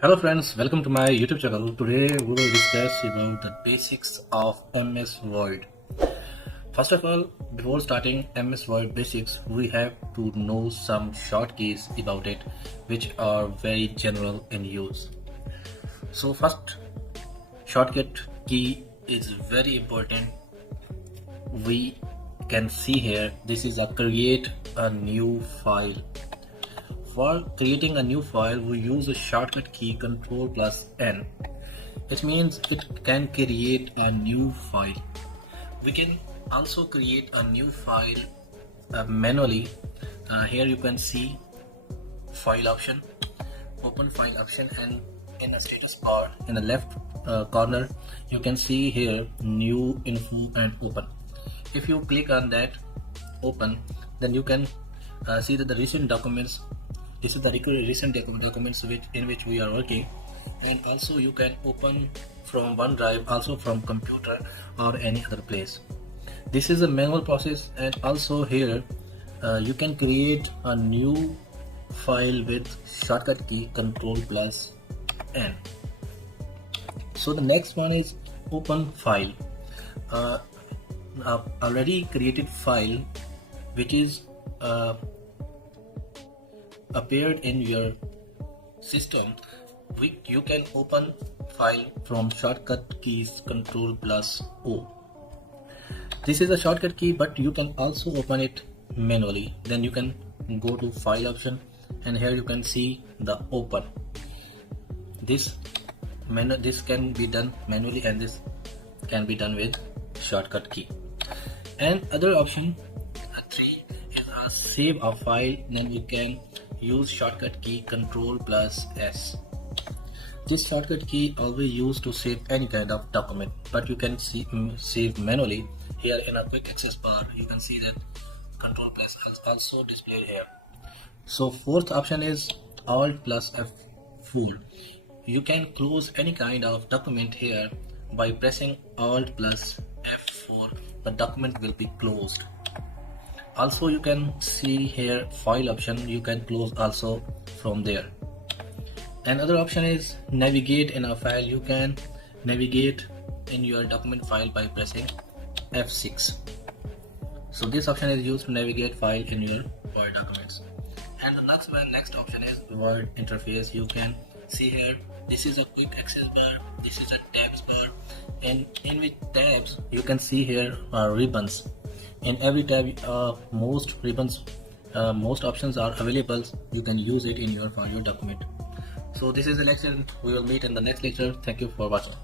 Hello friends, welcome to my YouTube channel. Today we will discuss about the basics of MS Word. First of all, before starting MS Word basics, we have to know some shortkeys about it which are very general in use. So first shortcut key is very important. We can see here this is a create a new file. For creating a new file, we use a shortcut key Ctrl plus N. It means it can create a new file. We can also create a new file manually. Here you can see file option, open file option, and in a status bar in the left corner you can see here new info and open. If you click on that open, then you can see that the recent documents, this is the recent documents in which we are working, and also you can open from OneDrive, also from computer or any other place. This is a manual process, and also here you can create a new file with shortcut key Ctrl plus N. So the next one is open file. Already created file which is appeared in your system, you can open file from shortcut keys Ctrl plus O. This is a shortcut key, but you can also open it manually. Then you can go to file option, and here you can see the open. This can be done manually, and this can be done with shortcut key. And other option 3 is a save a file. Then you can use shortcut key Ctrl plus S. This shortcut key always used to save any kind of document, but you can save manually. Here in a quick access bar you can see that Ctrl plus S also displayed here. So fourth option is Alt plus F4. You can close any kind of document here by pressing Alt plus F4. The document will be closed. Also you can see here file option, you can close also from there. Another option is navigate in a file. You can navigate in your document file by pressing F6. So this option is used to navigate file in your Word documents. And the next option is Word interface. You can see here this is a quick access bar, this is a tabs bar, and in which tabs you can see here ribbons. In every tab most ribbons, most options are available. You can use it in your document. So this is the lecture. We will meet in the next lecture. Thank you for watching.